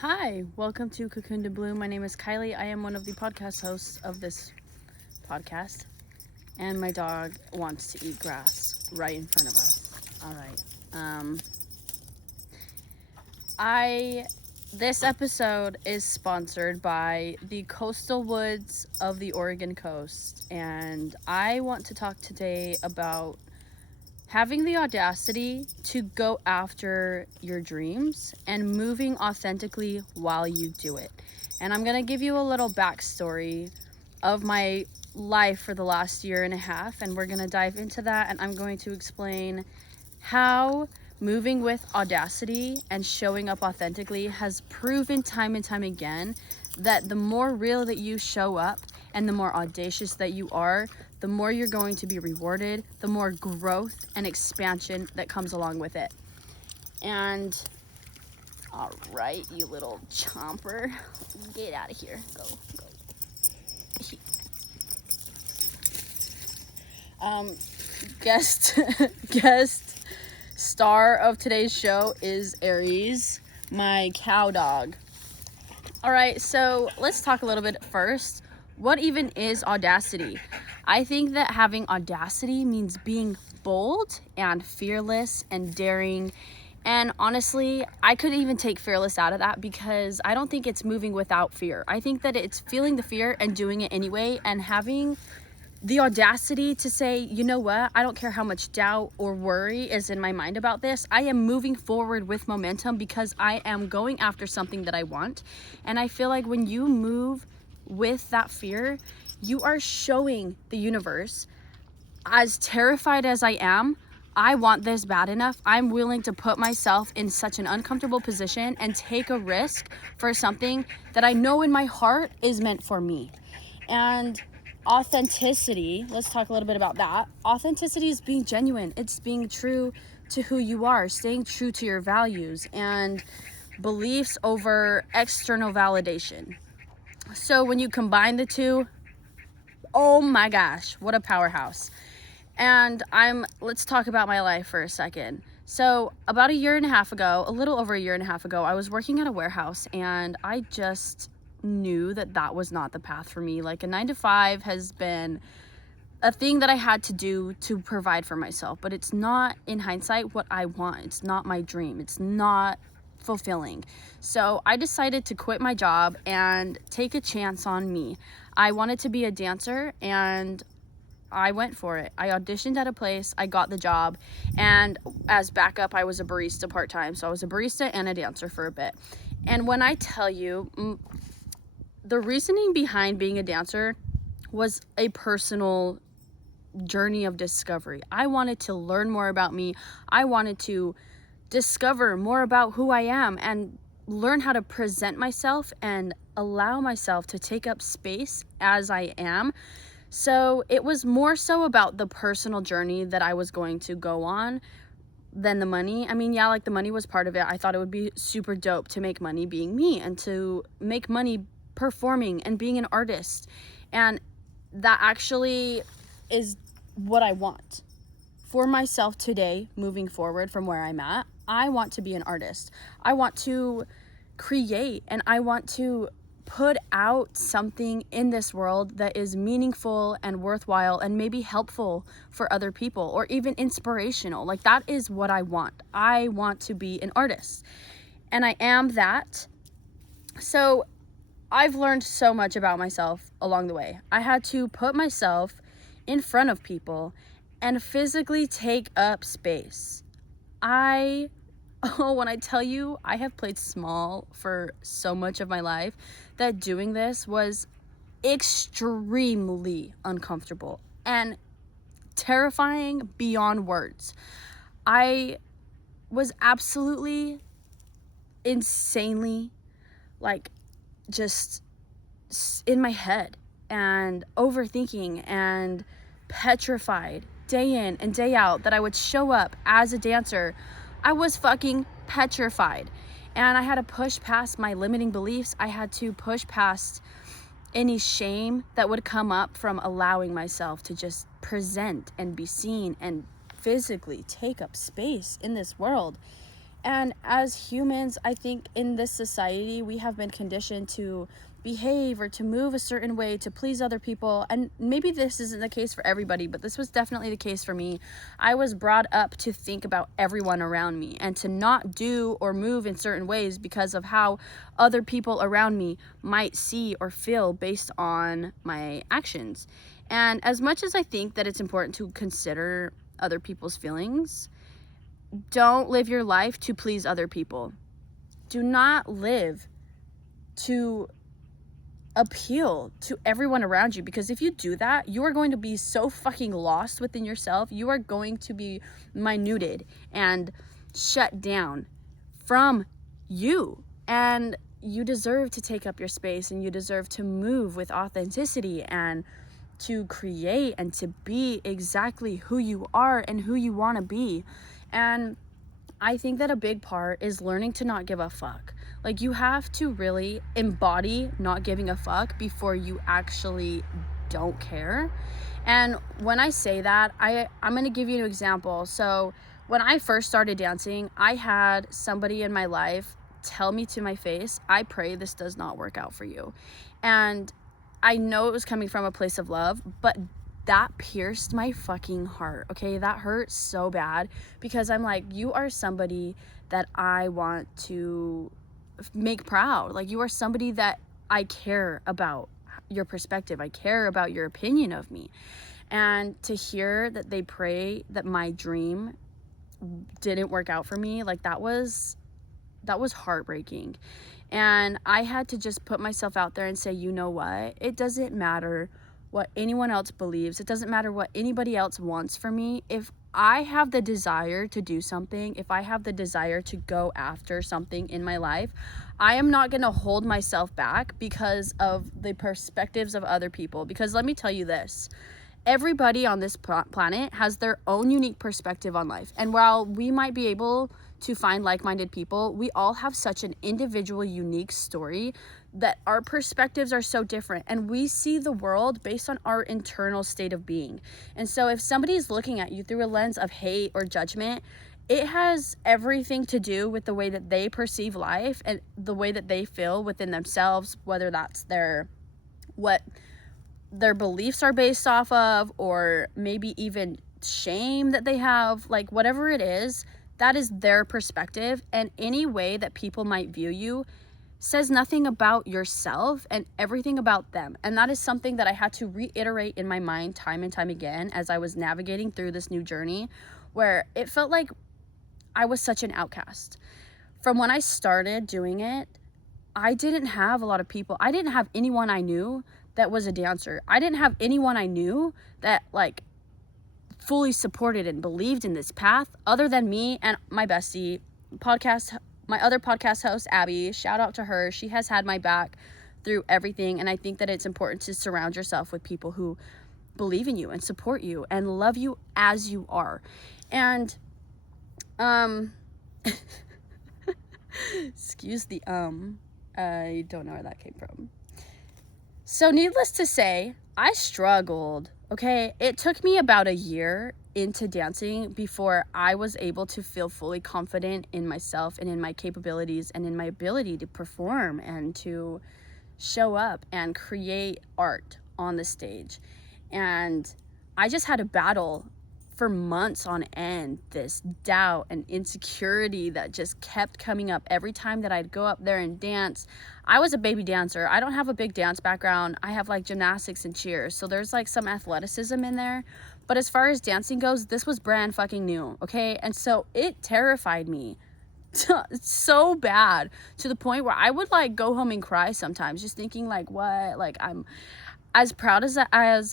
Hi, welcome to Cocoon to Bloom. My name is Kylie. I am one of the podcast hosts of this podcast, and my dog wants to eat grass right in front of us. All right. This episode is sponsored by the coastal woods of the Oregon coast, and I want to talk today about having the audacity to go after your dreams and moving authentically while you do it. And I'm going to give you a little backstory of my life for the last year and a half, and we're going to dive into that, and I'm going to explain how moving with audacity and showing up authentically has proven time and time again that the more real that you show up and the more audacious that you are, the more you're going to be rewarded, the more growth and expansion that comes along with it. And all right, you little chomper, get out of here. Go. Guest star of today's show is Aries, my cow dog. All right, so let's talk a little bit first. What even is audacity? I think that having audacity means being bold and fearless and daring. And honestly, I could even take fearless out of that because I don't think it's moving without fear. I think that it's feeling the fear and doing it anyway and having the audacity to say, you know what, I don't care how much doubt or worry is in my mind about this. I am moving forward with momentum because I am going after something that I want. And I feel like when you move with that fear, you are showing the universe, as terrified as I am, I want this bad enough. I'm willing to put myself in such an uncomfortable position and take a risk for something that I know in my heart is meant for me. And authenticity, let's talk a little bit about that. Authenticity is being genuine. It's being true to who you are, staying true to your values and beliefs over external validation. So when you combine the two, oh my gosh, what a powerhouse. And let's talk about my life for a second. So about a little over a year and a half ago, I was working at a warehouse and I just knew that was not the path for me. Like a 9-to-5 has been a thing that I had to do to provide for myself, but it's not, in hindsight, what I want. It's not my dream. It's not fulfilling. So I decided to quit my job and take a chance on me. I wanted to be a dancer and I went for it. I auditioned at a place, I got the job, and as backup, I was a barista part-time. So I was a barista and a dancer for a bit. And when I tell you, the reasoning behind being a dancer was a personal journey of discovery. I wanted to learn more about me. I wanted to discover more about who I am and learn how to present myself and allow myself to take up space as I am. So it was more so about the personal journey that I was going to go on than the money. I mean, yeah, like the money was part of it. I thought it would be super dope to make money being me and to make money performing and being an artist. And that actually is what I want for myself today, moving forward from where I'm at. I want to be an artist. I want to create and I want to put out something in this world that is meaningful and worthwhile and maybe helpful for other people or even inspirational. Like that is what I want. I want to be an artist and I am that. So I've learned so much about myself along the way. I had to put myself in front of people and physically take up space. When I tell you, I have played small for so much of my life that doing this was extremely uncomfortable and terrifying beyond words. I was absolutely insanely just in my head and overthinking and petrified day in and day out that I would show up as a dancer. I was fucking petrified. And I had to push past my limiting beliefs. I had to push past any shame that would come up from allowing myself to just present and be seen and physically take up space in this world. And as humans, I think in this society, we have been conditioned to behave or to move a certain way to please other people. And maybe this isn't the case for everybody, but this was definitely the case for me. I was brought up to think about everyone around me and to not do or move in certain ways because of how other people around me might see or feel based on my actions. And as much as I think that it's important to consider other people's feelings, don't live your life to please other people. Do not live to appeal to everyone around you, because if you do that, you are going to be so fucking lost within yourself. You are going to be minuted and shut down from you. And you deserve to take up your space, and you deserve to move with authenticity and to create and to be exactly who you are and who you want to be. And I think that a big part is learning to not give a fuck. Like, you have to really embody not giving a fuck before you actually don't care. And when I say that, I'm going to give you an example. So when I first started dancing, I had somebody in my life tell me to my face, I pray this does not work out for you. And I know it was coming from a place of love, but that pierced my fucking heart, okay? That hurt so bad, because I'm like, you are somebody that I want to make proud. Like, you are somebody that I care about your perspective. I care about your opinion of me. And to hear that they pray that my dream didn't work out for me, like, that was heartbreaking. And I had to just put myself out there and say, you know what? It doesn't matter what anyone else believes. It doesn't matter what anybody else wants for me. If I have the desire to do something, if I have the desire to go after something in my life, I am not going to hold myself back because of the perspectives of other people. Because let me tell you this, everybody on this planet has their own unique perspective on life. And while we might be able to find like-minded people, we all have such an individual, unique story that our perspectives are so different, and we see the world based on our internal state of being. And so if somebody is looking at you through a lens of hate or judgment, it has everything to do with the way that they perceive life and the way that they feel within themselves, whether that's what their beliefs are based off of, or maybe even shame that they have. Like, whatever it is, that is their perspective, and any way that people might view you says nothing about yourself and everything about them. And that is something that I had to reiterate in my mind time and time again as I was navigating through this new journey, where it felt like I was such an outcast. From when I started doing it, I didn't have a lot of people. I didn't have anyone I knew that was a dancer. I didn't have anyone I knew that like fully supported and believed in this path other than me and my bestie, my other podcast host, Abby. Shout out to her. She has had my back through everything. And I think that it's important to surround yourself with people who believe in you and support you and love you as you are. And excuse the I don't know where that came from. So needless to say, I struggled, okay? It took me about a year into dancing before I was able to feel fully confident in myself and in my capabilities and in my ability to perform and to show up and create art on the stage. And I just had a battle for months on end, this doubt and insecurity that just kept coming up every time that I'd go up there and dance. I was a baby dancer. I don't have a big dance background. I have like gymnastics and cheers, so there's like some athleticism in there. But as far as dancing goes, this was brand fucking new, okay? And so it terrified me so bad, to the point where I would like go home and cry sometimes, just thinking like, what? Like, I'm as proud as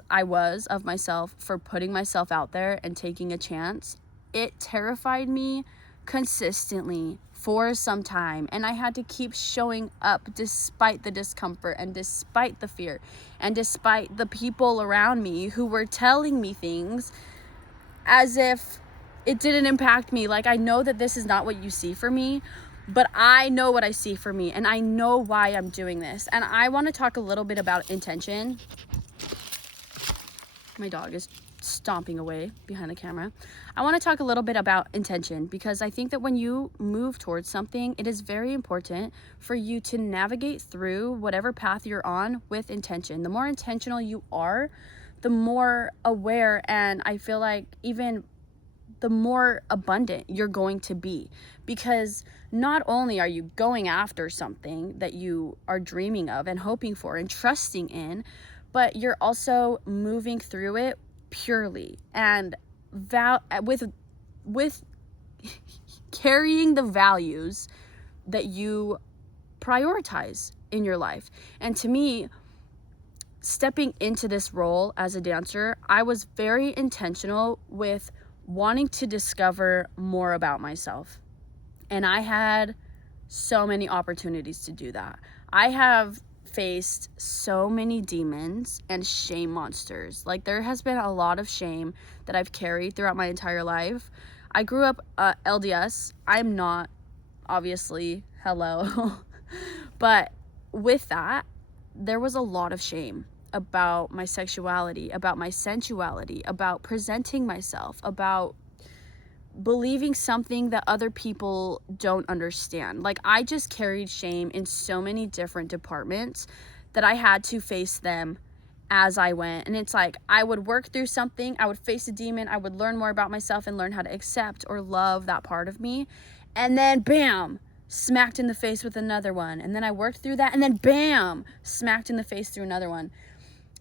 I was of myself for putting myself out there and taking a chance. It terrified me consistently for some time, and I had to keep showing up despite the discomfort and despite the fear and despite the people around me who were telling me things as if it didn't impact me. Like, I know that this is not what you see for me, but I know what I see for me, and I know why I'm doing this. And I want to talk a little bit about intention. My dog is stomping away behind the camera, I want to talk a little bit about intention, because I think that when you move towards something, it is very important for you to navigate through whatever path you're on with intention. The more intentional you are, the more aware, and I feel like even the more abundant you're going to be, because not only are you going after something that you are dreaming of and hoping for and trusting in, but you're also moving through it purely and with carrying the values that you prioritize in your life. And to me, stepping into this role as a dancer, I was very intentional with wanting to discover more about myself. And I had so many opportunities to do that. I have faced so many demons and shame monsters. Like, there has been a lot of shame that I've carried throughout my entire life. I grew up LDS. I'm not, obviously, hello. But with that, there was a lot of shame about my sexuality, about my sensuality, about presenting myself, about believing something that other people don't understand. Like, I just carried shame in so many different departments that I had to face them as I went. And it's like, I would work through something, I would face a demon, I would learn more about myself and learn how to accept or love that part of me. And then bam, smacked in the face with another one. And then I worked through that, and then bam, smacked in the face through another one.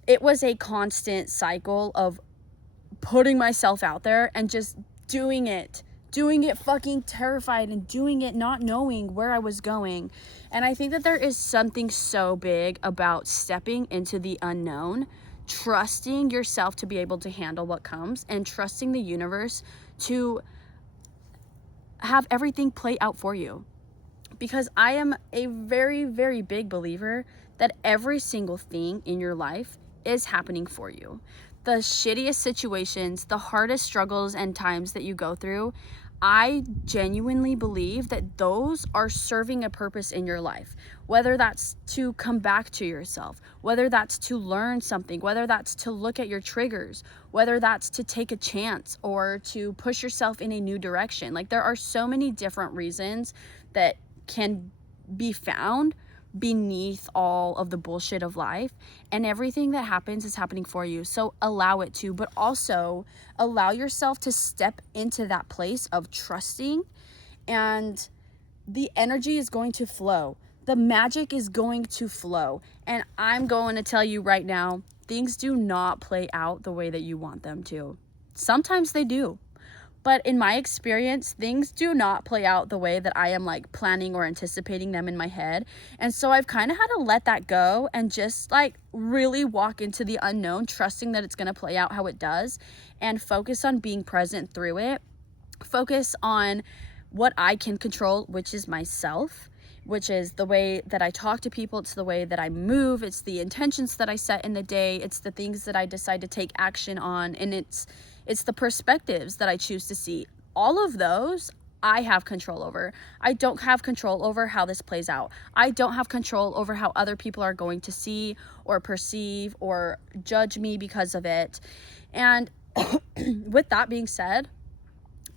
It was a constant cycle of putting myself out there and just doing it fucking terrified, and doing it not knowing where I was going. And I think that there is something so big about stepping into the unknown, trusting yourself to be able to handle what comes, and trusting the universe to have everything play out for you. Because I am a very, very big believer that every single thing in your life is happening for you. The shittiest situations, the hardest struggles and times that you go through, I genuinely believe that those are serving a purpose in your life. Whether that's to come back to yourself, whether that's to learn something, whether that's to look at your triggers, whether that's to take a chance or to push yourself in a new direction. Like, there are so many different reasons that can be found beneath all of the bullshit of life, and everything that happens is happening for you. So allow it to, but also allow yourself to step into that place of trusting, and the energy is going to flow. The magic is going to flow. And I'm going to tell you right now, things do not play out the way that you want them to. Sometimes they do. But in my experience, things do not play out the way that I am like planning or anticipating them in my head. And so I've kind of had to let that go and just like really walk into the unknown, trusting that it's going to play out how it does, and focus on being present through it. Focus on what I can control, which is myself, which is the way that I talk to people. It's the way that I move. It's the intentions that I set in the day. It's the things that I decide to take action on. And it's the perspectives that I choose to see. All of those I have control over. I don't have control over how this plays out. I don't have control over how other people are going to see or perceive or judge me because of it. And with that being said,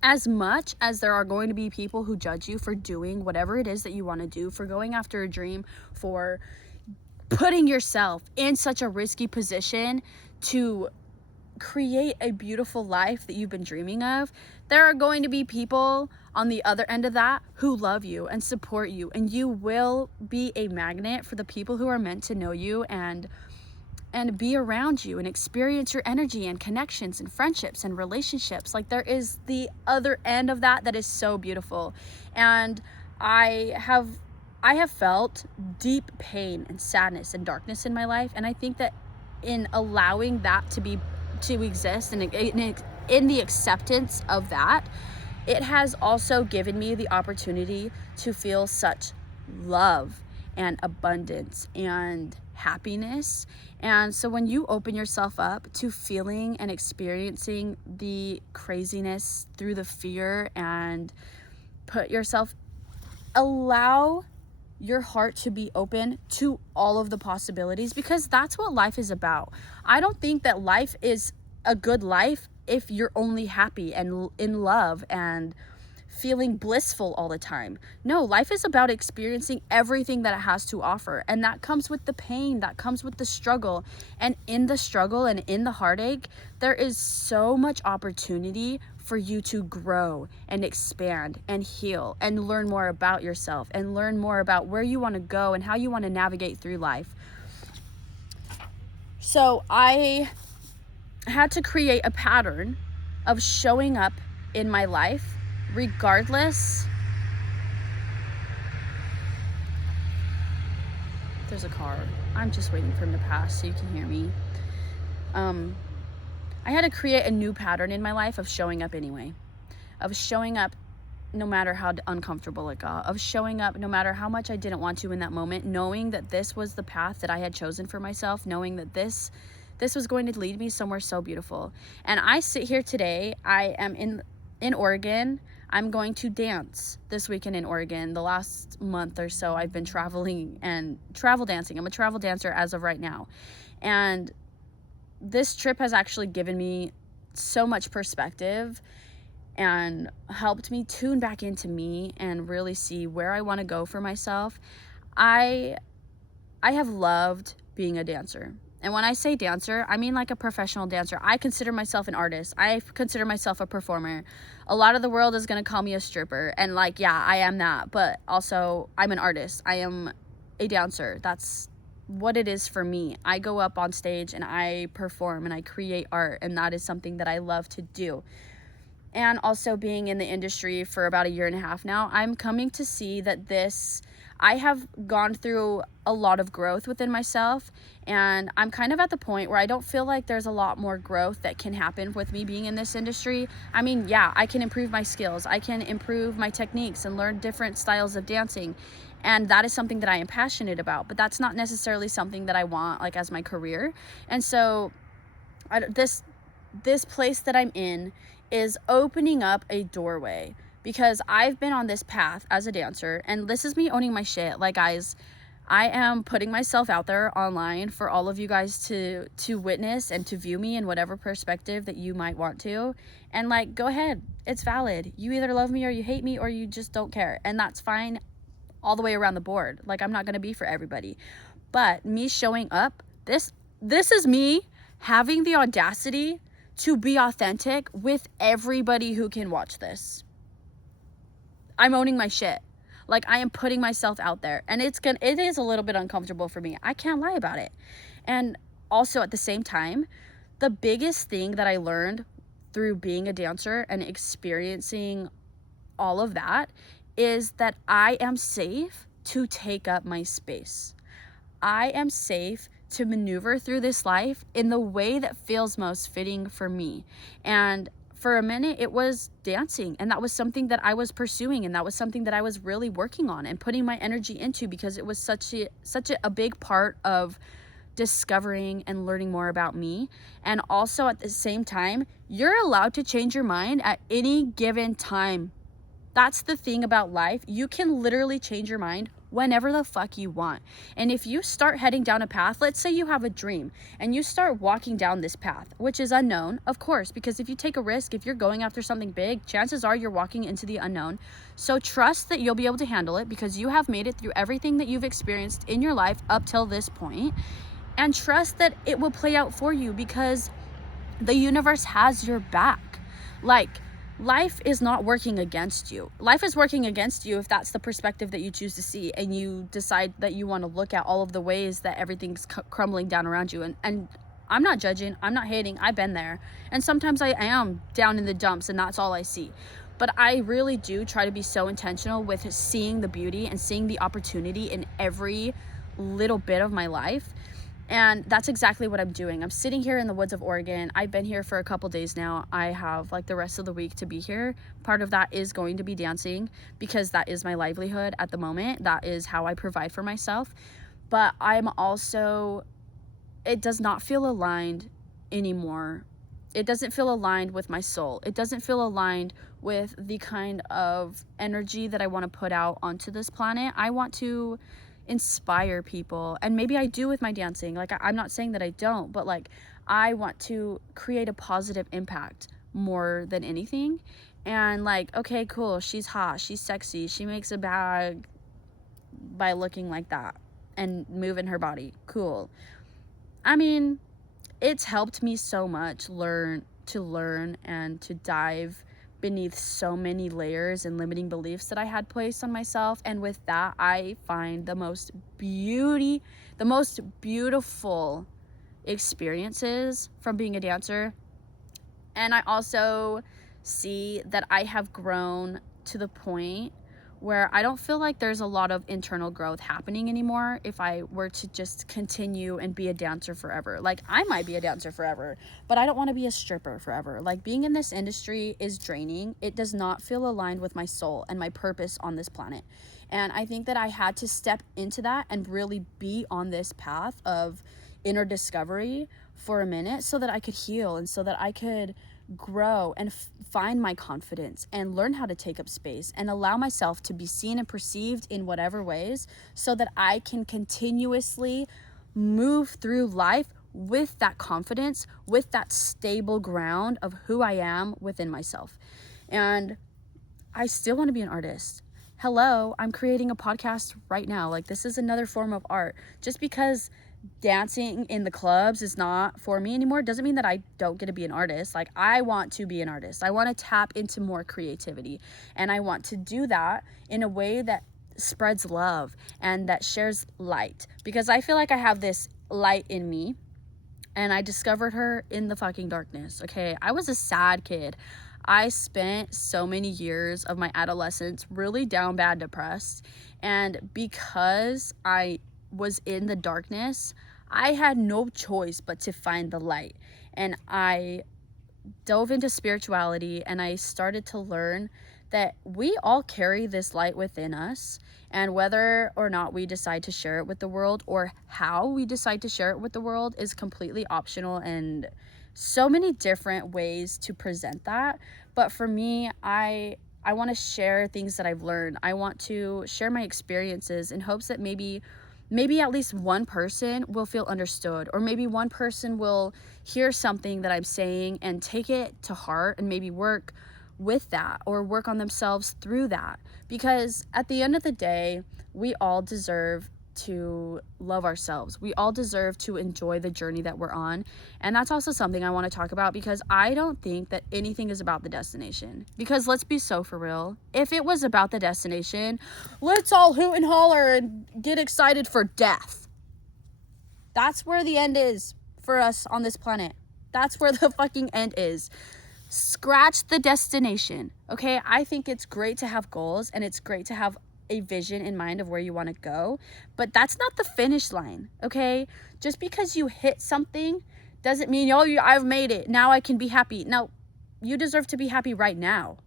as much as there are going to be people who judge you for doing whatever it is that you want to do, for going after a dream, for putting yourself in such a risky position to create a beautiful life that you've been dreaming of, there are going to be people on the other end of that who love you and support you, and you will be a magnet for the people who are meant to know you and be around you and experience your energy and connections and friendships and relationships. Like, there is the other end of that is so beautiful. And I have felt deep pain and sadness and darkness in my life, and I think that in allowing that to exist and in the acceptance of that, it has also given me the opportunity to feel such love and abundance and happiness. And so when you open yourself up to feeling and experiencing the craziness through the fear, and allow your heart to be open to all of the possibilities, because that's what life is about. I don't think that life is a good life if you're only happy and in love and feeling blissful all the time. No, life is about experiencing everything that it has to offer. And that comes with the pain, that comes with the struggle. And in the struggle and in the heartache, there is so much opportunity for you to grow and expand and heal and learn more about yourself and learn more about where you want to go and how you want to navigate through life. So I had to create a pattern of showing up in my life regardless. There's a car. I'm just waiting for him to pass so you can hear me. I had to create a new pattern in my life of showing up anyway, of showing up no matter how uncomfortable it got, of showing up no matter how much I didn't want to in that moment, knowing that this was the path that I had chosen for myself, knowing that this was going to lead me somewhere so beautiful. And I sit here today, I am in Oregon. I'm going to dance this weekend in Oregon. The last month or so I've been traveling and travel dancing. I'm a travel dancer as of right now. And this trip has actually given me so much perspective and helped me tune back into me and really see where I want to go for myself. I have loved being a dancer. And when I say dancer, I mean like a professional dancer. I consider myself an artist. I consider myself a performer. A lot of the world is going to call me a stripper. And like, yeah, I am that. But also, I'm an artist. I am a dancer. That's what it is for me. I go up on stage and I perform and I create art. And that is something that I love to do. And also being in the industry for about a year and a half now, I'm coming to see that I have gone through a lot of growth within myself, and I'm kind of at the point where I don't feel like there's a lot more growth that can happen with me being in this industry. I mean, yeah, I can improve my skills, I can improve my techniques and learn different styles of dancing, and that is something that I am passionate about, but that's not necessarily something that I want like as my career. And so this place that I'm in is opening up a doorway, because I've been on this path as a dancer, and this is me owning my shit. Like, guys, I am putting myself out there online for all of you guys to witness and to view me in whatever perspective that you might want to. And like, go ahead, it's valid. You either love me or you hate me or you just don't care, and that's fine all the way around the board. Like, I'm not gonna be for everybody, but me showing up, this is me having the audacity to be authentic with everybody who can watch this. I'm owning my shit. Like, I am putting myself out there, and it is a little bit uncomfortable for me. I can't lie about it. And also at the same time, the biggest thing that I learned through being a dancer and experiencing all of that is that I am safe to take up my space. I am safe to maneuver through this life in the way that feels most fitting for me. And for a minute, it was dancing, and that was something that I was pursuing, and that was something that I was really working on and putting my energy into, because it was such a big part of discovering and learning more about me. And also at the same time, you're allowed to change your mind at any given time. That's the thing about life. You can literally change your mind whenever the fuck you want. And if you start heading down a path, let's say you have a dream and you start walking down this path, which is unknown, of course, because if you take a risk, if you're going after something big, chances are you're walking into the unknown. So trust that you'll be able to handle it, because you have made it through everything that you've experienced in your life up till this point. And trust that it will play out for you, because the universe has your back. Like, life is not working against you. Life is working against you if that's the perspective that you choose to see, and you decide that you want to look at all of the ways that everything's crumbling down around you. And I'm not judging, I'm not hating, I've been there. And sometimes I am down in the dumps and that's all I see. But I really do try to be so intentional with seeing the beauty and seeing the opportunity in every little bit of my life. And that's exactly what I'm doing. I'm sitting here in the woods of Oregon. I've been here for a couple days now. I have like the rest of the week to be here. Part of that is going to be dancing, because that is my livelihood at the moment. That is how I provide for myself. But I'm also, it does not feel aligned anymore. It doesn't feel aligned with my soul. It doesn't feel aligned with the kind of energy that I want to put out onto this planet. I want to inspire people, and maybe I do with my dancing. Like, I'm not saying that I don't, but like, I want to create a positive impact more than anything. And like, okay, cool, she's hot, she's sexy, she makes a bag by looking like that and moving her body. Cool. I mean, it's helped me so much learn and to dive beneath so many layers and limiting beliefs that I had placed on myself. And with that, I find the most beautiful experiences from being a dancer. And I also see that I have grown to the point where I don't feel like there's a lot of internal growth happening anymore if I were to just continue and be a dancer forever. Like, I might be a dancer forever, but I don't want to be a stripper forever. Like, being in this industry is draining. It does not feel aligned with my soul and my purpose on this planet. And I think that I had to step into that and really be on this path of inner discovery for a minute so that I could heal and so that I could grow and find my confidence and learn how to take up space and allow myself to be seen and perceived in whatever ways so that I can continuously move through life with that confidence, with that stable ground of who I am within myself. And I still want to be an artist. Hello, I'm creating a podcast right now. Like, this is another form of art. Just because dancing in the clubs is not for me anymore doesn't mean that I don't get to be an artist. Like, I want to be an artist. I want to tap into more creativity, and I want to do that in a way that spreads love and that shares light, because I feel like I have this light in me and I discovered her in the fucking darkness. Okay, I was a sad kid. I spent so many years of my adolescence really down bad, depressed, and because I was in the darkness, I had no choice but to find the light. And I dove into spirituality and I started to learn that we all carry this light within us, and whether or not we decide to share it with the world or how we decide to share it with the world is completely optional, and so many different ways to present that. But for me, I want to share things that I've learned. I want to share my experiences in hopes that maybe at least one person will feel understood, or maybe one person will hear something that I'm saying and take it to heart and maybe work with that or work on themselves through that. Because at the end of the day, we all deserve to love ourselves. We all deserve to enjoy the journey that we're on. And that's also something I want to talk about, because I don't think that anything is about the destination. Because let's be so for real. If it was about the destination, let's all hoot and holler and get excited for death. That's where the end is for us on this planet. That's where the fucking end is. Scratch the destination, okay? I think it's great to have goals and it's great to have a vision in mind of where you want to go, but that's not the finish line, okay? Just because you hit something doesn't mean, I've made it, now I can be happy. No, you deserve to be happy right now.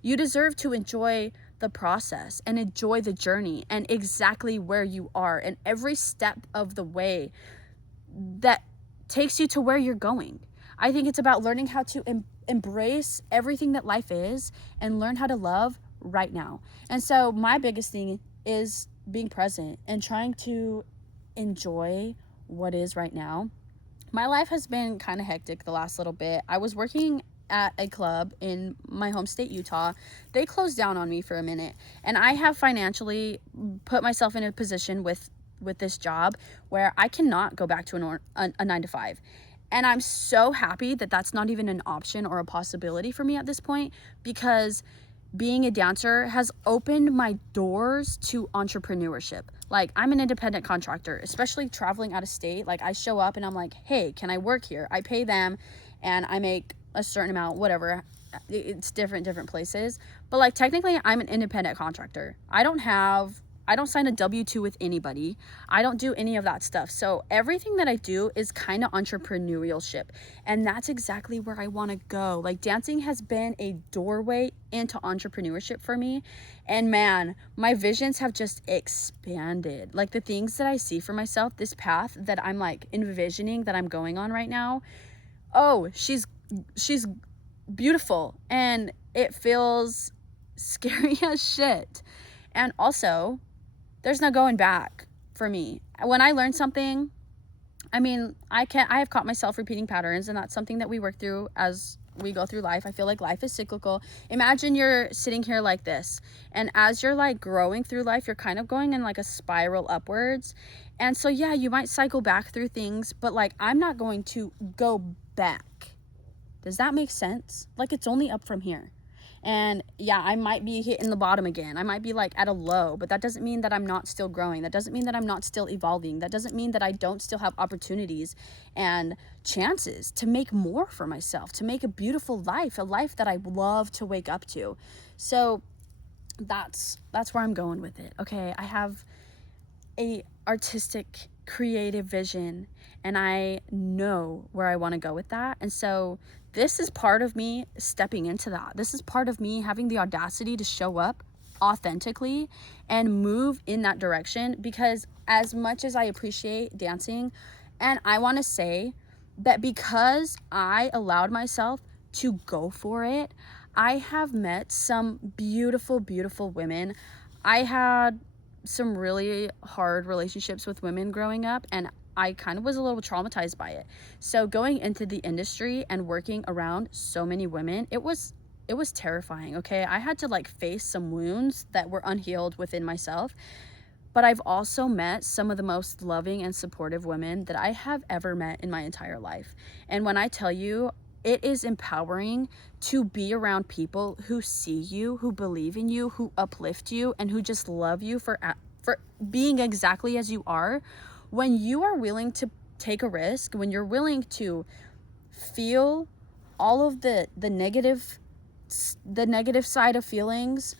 You deserve to enjoy the process and enjoy the journey and exactly where you are and every step of the way that takes you to where you're going. I think it's about learning how to embrace everything that life is and learn how to love right now. And so my biggest thing is being present and trying to enjoy what is right now. My life has been kind of hectic the last little bit. I was working at a club in my home state, Utah. They closed down on me for a minute, and I have financially put myself in a position with this job where I cannot go back to a 9-to-5. And I'm so happy that that's not even an option or a possibility for me at this point, because being a dancer has opened my doors to entrepreneurship. Like, I'm an independent contractor, especially traveling out of state. Like, I show up and I'm like, hey, can I work here? I pay them and I make a certain amount, whatever. It's different places. But like, technically I'm an independent contractor. I don't sign a W-2 with anybody. I don't do any of that stuff. So everything that I do is kind of entrepreneurship. And that's exactly where I want to go. Like, dancing has been a doorway into entrepreneurship for me. And man, my visions have just expanded. Like, the things that I see for myself, this path that I'm like envisioning that I'm going on right now. Oh, she's beautiful. And it feels scary as shit. And also, there's no going back for me. When I learn something, I mean, I have caught myself repeating patterns, and that's something that we work through as we go through life. I feel like life is cyclical. Imagine you're sitting here like this, and as you're like growing through life, you're kind of going in like a spiral upwards. And so, yeah, you might cycle back through things, but like, I'm not going to go back. Does that make sense? Like, it's only up from here. And yeah, I might be hitting the bottom again. I might be like at a low, but that doesn't mean that I'm not still growing. That doesn't mean that I'm not still evolving. That doesn't mean that I don't still have opportunities and chances to make more for myself, to make a beautiful life, a life that I love to wake up to. So that's where I'm going with it. Okay, I have a artistic, creative vision, and I know where I want to go with that. And so this is part of me stepping into that. This is part of me having the audacity to show up authentically and move in that direction, because as much as I appreciate dancing, and I want to say that because I allowed myself to go for it, I have met some beautiful, beautiful women. I had some really hard relationships with women growing up, and I kind of was a little traumatized by it. So going into the industry and working around so many women, it was terrifying. Okay, I had to like face some wounds that were unhealed within myself. But I've also met some of the most loving and supportive women that I have ever met in my entire life. And when I tell you, it is empowering to be around people who see you, who believe in you, who uplift you, and who just love you for being exactly as you are. When you are willing to take a risk, when you're willing to feel all of the negative side of feelings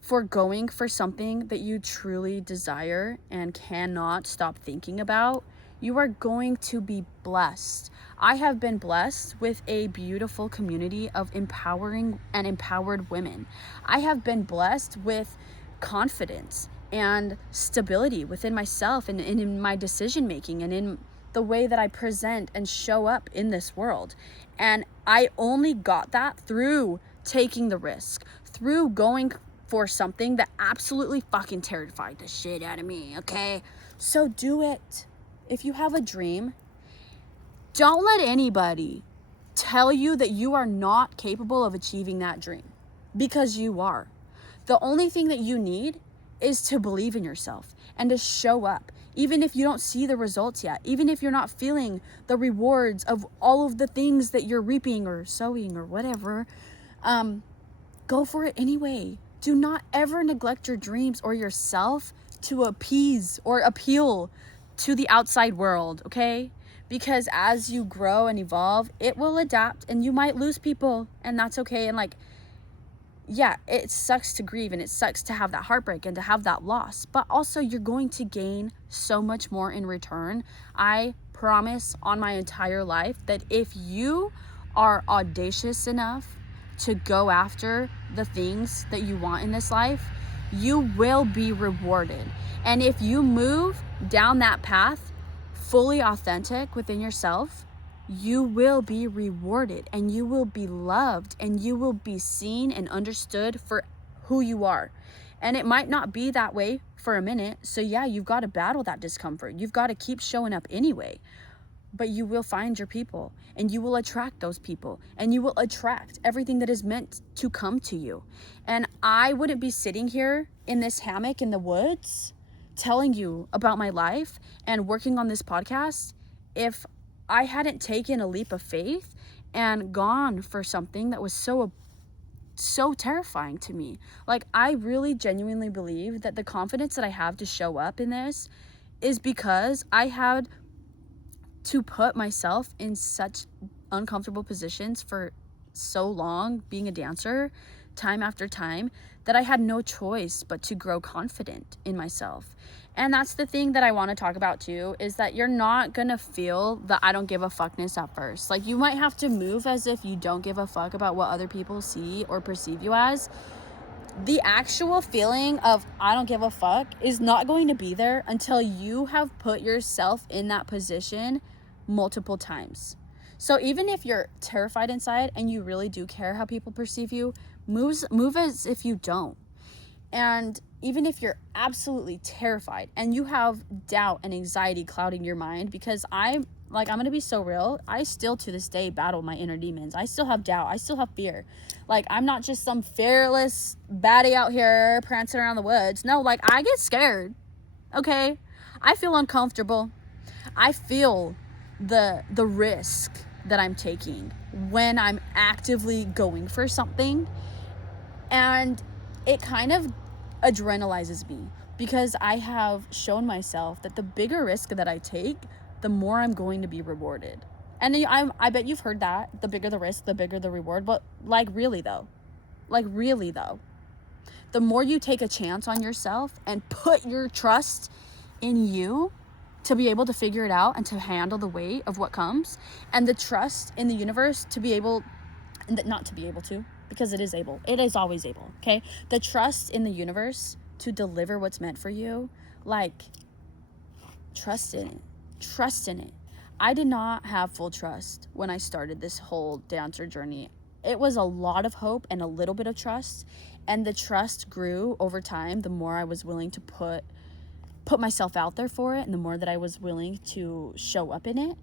for going for something that you truly desire and cannot stop thinking about, you are going to be blessed. I have been blessed with a beautiful community of empowering and empowered women. I have been blessed with confidence and stability within myself and in my decision making and in the way that I present and show up in this world. And I only got that through taking the risk, through going for something that absolutely fucking terrified the shit out of me, okay? So do it. If you have a dream, don't let anybody tell you that you are not capable of achieving that dream, because you are. The only thing that you need is to believe in yourself and to show up, even if you don't see the results yet, even if you're not feeling the rewards of all of the things that you're reaping or sowing or whatever. Go for it anyway. Do not ever neglect your dreams or yourself to appease or appeal to the outside world, okay? Because as you grow and evolve, it will adapt and you might lose people, and that's okay. And like, yeah, it sucks to grieve and it sucks to have that heartbreak and to have that loss, but also you're going to gain so much more in return. I promise on my entire life that if you are audacious enough to go after the things that you want in this life, you will be rewarded. And if you move down that path fully authentic within yourself, you will be rewarded and you will be loved and you will be seen and understood for who you are. And it might not be that way for a minute. So yeah, you've got to battle that discomfort. You've got to keep showing up anyway. But you will find your people and you will attract those people and you will attract everything that is meant to come to you. And I wouldn't be sitting here in this hammock in the woods telling you about my life and working on this podcast if I hadn't taken a leap of faith and gone for something that was so terrifying to me. Like, I really genuinely believe that the confidence that I have to show up in this is because I had to put myself in such uncomfortable positions for so long, being a dancer, time after time, that I had no choice but to grow confident in myself. And that's the thing that I want to talk about too, is that you're not gonna feel the I don't give a fuckness at first. Like, you might have to move as if you don't give a fuck about what other people see or perceive you as. The actual feeling of I don't give a fuck is not going to be there until you have put yourself in that position multiple times. So even if you're terrified inside and you really do care how people perceive you, move as if you don't. And even if you're absolutely terrified and you have doubt and anxiety clouding your mind, because I'm going to be so real, I still to this day battle my inner demons. I still have doubt. I still have fear. Like, I'm not just some fearless baddie out here prancing around the woods. No, like, I get scared. Okay? I feel uncomfortable. I feel the risk that I'm taking when I'm actively going for something. And it kind of adrenalizes me, because I have shown myself that the bigger risk that I take, the more I'm going to be rewarded. And I bet you've heard that, the bigger the risk, the bigger the reward. But really though, the more you take a chance on yourself and put your trust in you to be able to figure it out and to handle the weight of what comes, and the trust in the universe to be able, not to be able to, because it is able. It is always able, okay? The trust in the universe to deliver what's meant for you, like, trust in it. Trust in it. I did not have full trust when I started this whole dancer journey. It was a lot of hope and a little bit of trust, and the trust grew over time the more I was willing to put myself out there for it, and the more that I was willing to show up in it.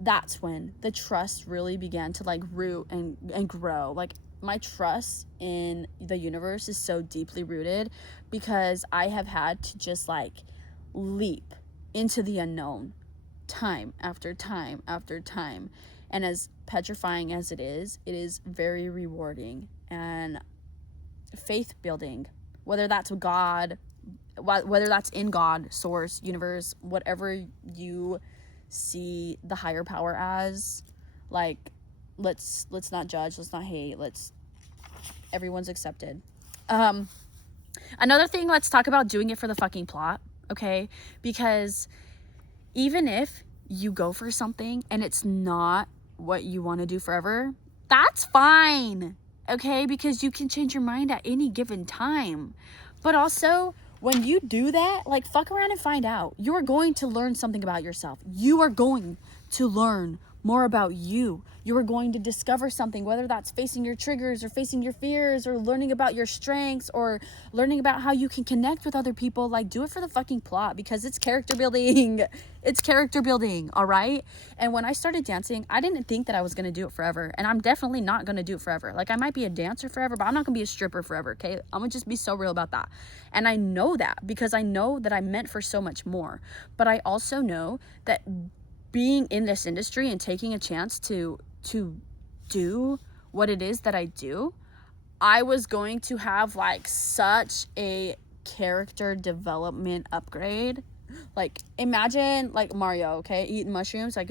That's when the trust really began to like root and grow. Like, my trust in the universe is so deeply rooted because I have had to just like leap into the unknown time after time after time. And as petrifying as it is very rewarding and faith building, whether that's God, whether that's in God, source, universe, whatever you see the higher power as. Like, let's not judge, let's not hate, everyone's accepted. Another thing, let's talk about doing it for the fucking plot, okay? Because even if you go for something and it's not what you want to do forever, that's fine, okay? Because you can change your mind at any given time. But also, when you do that, like, fuck around and find out. You are going to learn something about yourself. You are going to learn more about you. You are going to discover something, whether that's facing your triggers or facing your fears or learning about your strengths or learning about how you can connect with other people. Like, do it for the fucking plot, because it's character building. It's character building, all right? And when I started dancing, I didn't think that I was going to do it forever. And I'm definitely not going to do it forever. Like, I might be a dancer forever, but I'm not going to be a stripper forever, okay? I'm going to just be so real about that. And I know that because I know that I'm meant for so much more. But I also know that being in this industry and taking a chance to do what it is that I do, I was going to have like such a character development upgrade. Like, imagine like Mario, okay, eating mushrooms, like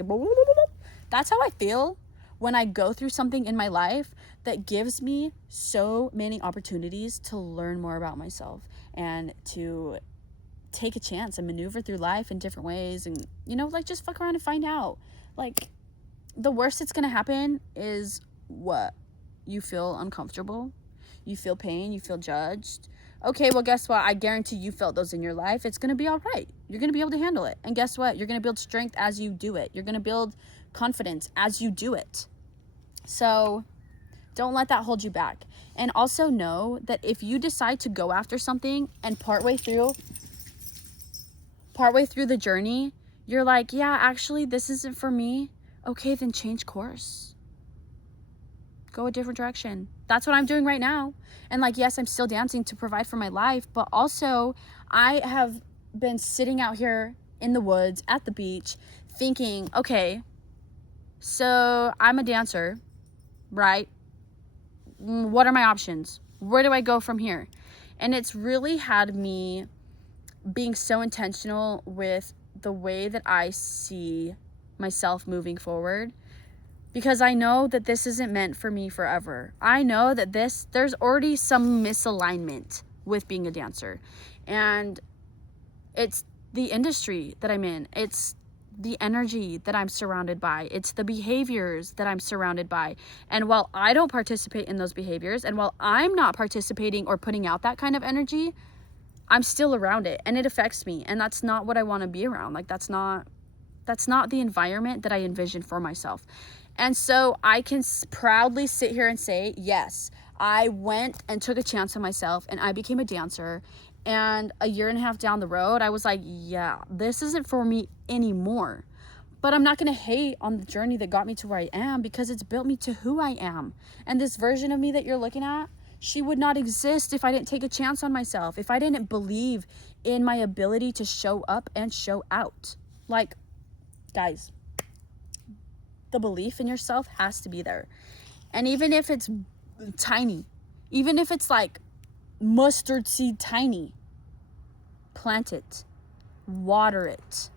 that's how I feel when I go through something in my life that gives me so many opportunities to learn more about myself and to take a chance and maneuver through life in different ways, and like, just fuck around and find out. Like, the worst that's gonna happen is what? You feel uncomfortable, you feel pain, you feel judged. Okay, well, guess what? I guarantee you felt those in your life. It's gonna be all right. You're gonna be able to handle it. And guess what? You're gonna build strength as you do it. You're gonna build confidence as you do it. So don't let that hold you back. And also know that if you decide to go after something and partway through the journey, you're like, yeah, actually, this isn't for me. Okay, then change course. Go a different direction. That's what I'm doing right now. And like, yes, I'm still dancing to provide for my life, but also I have been sitting out here in the woods at the beach thinking, okay, so I'm a dancer, right? What are my options? Where do I go from here? And it's really had me being so intentional with the way that I see myself moving forward, because I know that this isn't meant for me forever. I know that there's already some misalignment with being a dancer, and it's the industry that I'm in. It's the energy that I'm surrounded by. It's the behaviors that I'm surrounded by. And while I don't participate in those behaviors, and while I'm not participating or putting out that kind of energy, I'm still around it, and it affects me. And that's not what I want to be around. Like, that's not the environment that I envision for myself. And so I can proudly sit here and say, yes, I went and took a chance on myself, and I became a dancer. And a year and a half down the road, I was like, yeah, this isn't for me anymore. But I'm not going to hate on the journey that got me to where I am, because it's built me to who I am. And this version of me that you're looking at, she would not exist if I didn't take a chance on myself, if I didn't believe in my ability to show up and show out. Like, guys, the belief in yourself has to be there. And even if it's tiny, even if it's like mustard seed tiny, plant it, water it,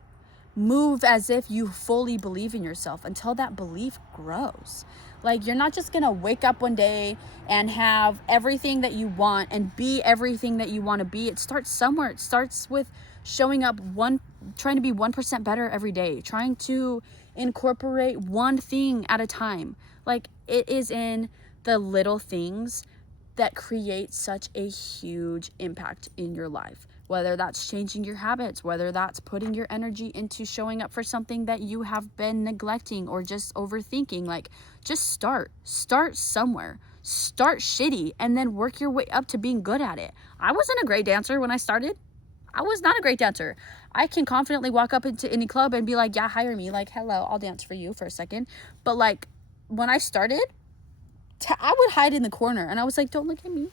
move as if you fully believe in yourself until that belief grows. Like, you're not just gonna wake up one day and have everything that you want and be everything that you want to be. It starts somewhere. It starts with showing up trying to be 1% better every day, trying to incorporate one thing at a time. Like, it is in the little things that create such a huge impact in your life. Whether that's changing your habits, whether that's putting your energy into showing up for something that you have been neglecting or just overthinking. Like, just start somewhere. Start shitty and then work your way up to being good at it. I wasn't a great dancer when I started. I was not a great dancer. I can confidently walk up into any club and be like, yeah, hire me. Like, hello, I'll dance for you for a second. But like, when I started, I would hide in the corner, and I was like, don't look at me.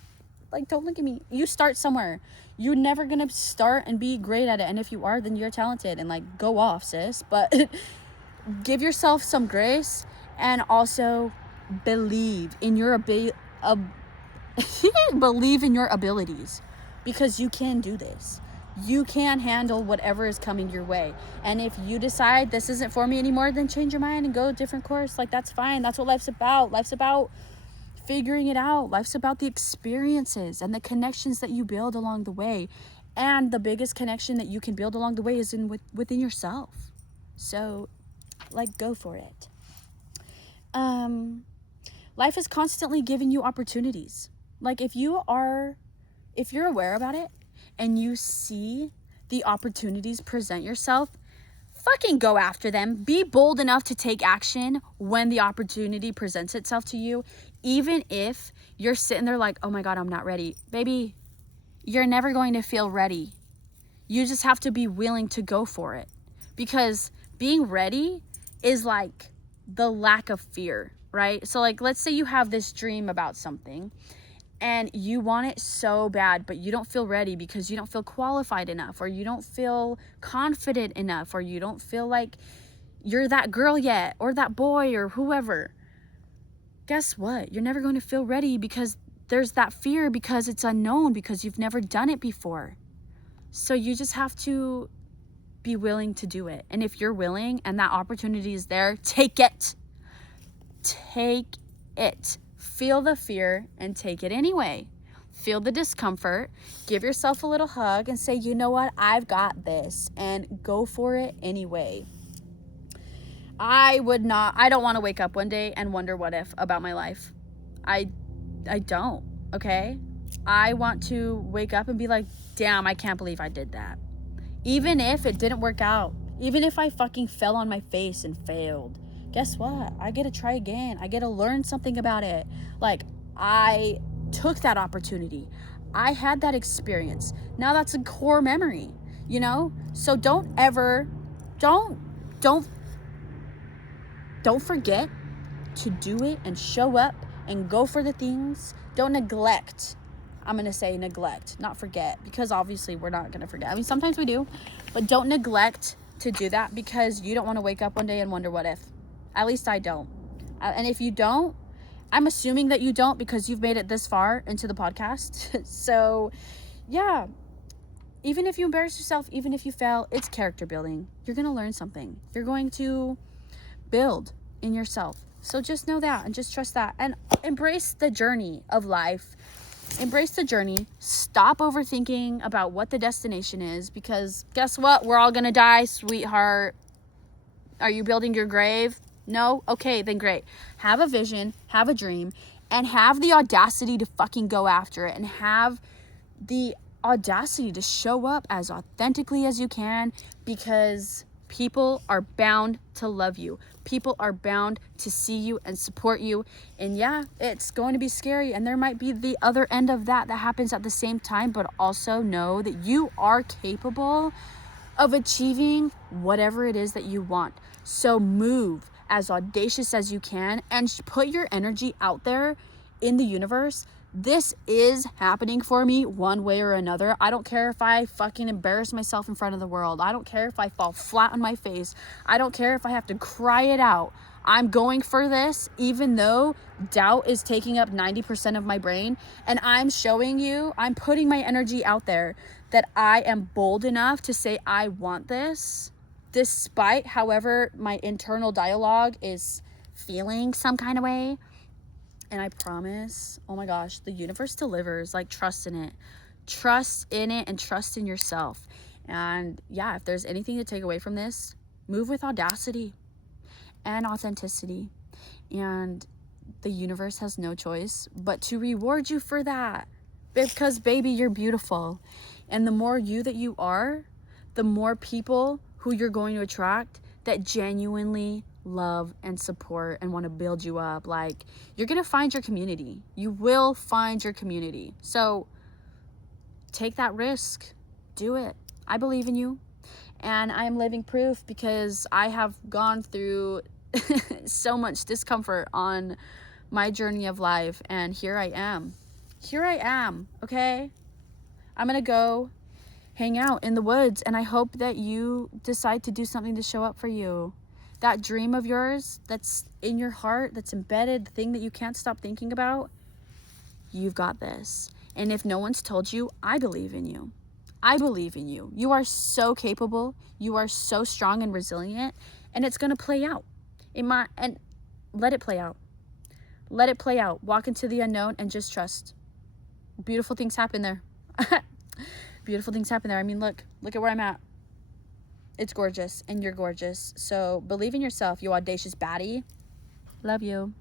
Like, don't look at me. You start somewhere. You're never gonna start and be great at it. And if you are, then you're talented, and like, go off, sis. But give yourself some grace, and also believe in your believe in your abilities, because you can do this. You can handle whatever is coming your way. And if you decide this isn't for me anymore, then change your mind and go a different course. Like, that's fine. That's what life's about. Life's about figuring it out. Life's about the experiences and the connections that you build along the way. And the biggest connection that you can build along the way is within yourself. So, like, go for it. Life is constantly giving you opportunities. Like, if you're aware about it and you see the opportunities present yourself, fucking go after them. Be bold enough to take action when the opportunity presents itself to you, even if you're sitting there like, oh my God, I'm not ready. Baby, you're never going to feel ready. You just have to be willing to go for it, because being ready is like the lack of fear, right? So like, let's say you have this dream about something and you want it so bad, but you don't feel ready because you don't feel qualified enough, or you don't feel confident enough, or you don't feel like you're that girl yet, or that boy, or whoever. Guess what? You're never going to feel ready, because there's that fear, because it's unknown, because you've never done it before. So you just have to be willing to do it. And if you're willing and that opportunity is there, take it. Take it. Feel the fear and take it anyway. Feel the discomfort. Give yourself a little hug and say, you know what? I've got this, and go for it anyway. I don't want to wake up one day and wonder what if about my life. I don't, okay? I want to wake up and be like, damn, I can't believe I did that. Even if it didn't work out, even if I fucking fell on my face and failed, guess what? I get to try again. I get to learn something about it. Like, I took that opportunity. I had that experience. Now that's a core memory, you know? So don't forget to do it and show up and go for the things. Don't neglect. I'm going to say neglect, not forget, because obviously we're not going to forget. I mean, sometimes we do, but don't neglect to do that, because you don't want to wake up one day and wonder what if. At least I don't. And if you don't, I'm assuming that you don't, because you've made it this far into the podcast. So, yeah. Even if you embarrass yourself, even if you fail, it's character building. You're going to learn something. You're going to build in yourself. So just know that and just trust that. And embrace the journey of life. Embrace the journey. Stop overthinking about what the destination is, because guess what? We're all going to die, sweetheart. Are you building your grave? No? Okay, then great. Have a vision, have a dream, and have the audacity to fucking go after it, and have the audacity to show up as authentically as you can, because People are bound to love you. People are bound to see you and support you. And yeah, it's going to be scary. And there might be the other end of that happens at the same time. But also know that you are capable of achieving whatever it is that you want. So move as audacious as you can and put your energy out there in the universe. This is happening for me one way or another. I don't care if I fucking embarrass myself in front of the world. I don't care if I fall flat on my face. I don't care if I have to cry it out. I'm going for this, even though doubt is taking up 90% of my brain. And I'm showing you, I'm putting my energy out there that I am bold enough to say I want this, despite however my internal dialogue is feeling some kind of way. And I promise, oh my gosh, the universe delivers. Like, trust in it. Trust in it and trust in yourself. And yeah, if there's anything to take away from this, move with audacity and authenticity. And the universe has no choice but to reward you for that. Because, baby, you're beautiful. And the more you that you are, the more people who you're going to attract that genuinely love and support and want to build you up. Like, you're going to find your community. You will find your community. So take that risk. Do it. I believe in you. And I am living proof because I have gone through so much discomfort on my journey of life. And here I am. Here I am. Okay? I'm going to go hang out in the woods. And I hope that you decide to do something to show up for you. That dream of yours that's in your heart, that's embedded, the thing that you can't stop thinking about, you've got this. And if no one's told you, I believe in you. I believe in you. You are so capable. You are so strong and resilient. And it's going to play out. And let it play out. Let it play out. Walk into the unknown and just trust. Beautiful things happen there. Beautiful things happen there. I mean, look at where I'm at. It's gorgeous, and you're gorgeous. So believe in yourself, you audacious baddie. Love you.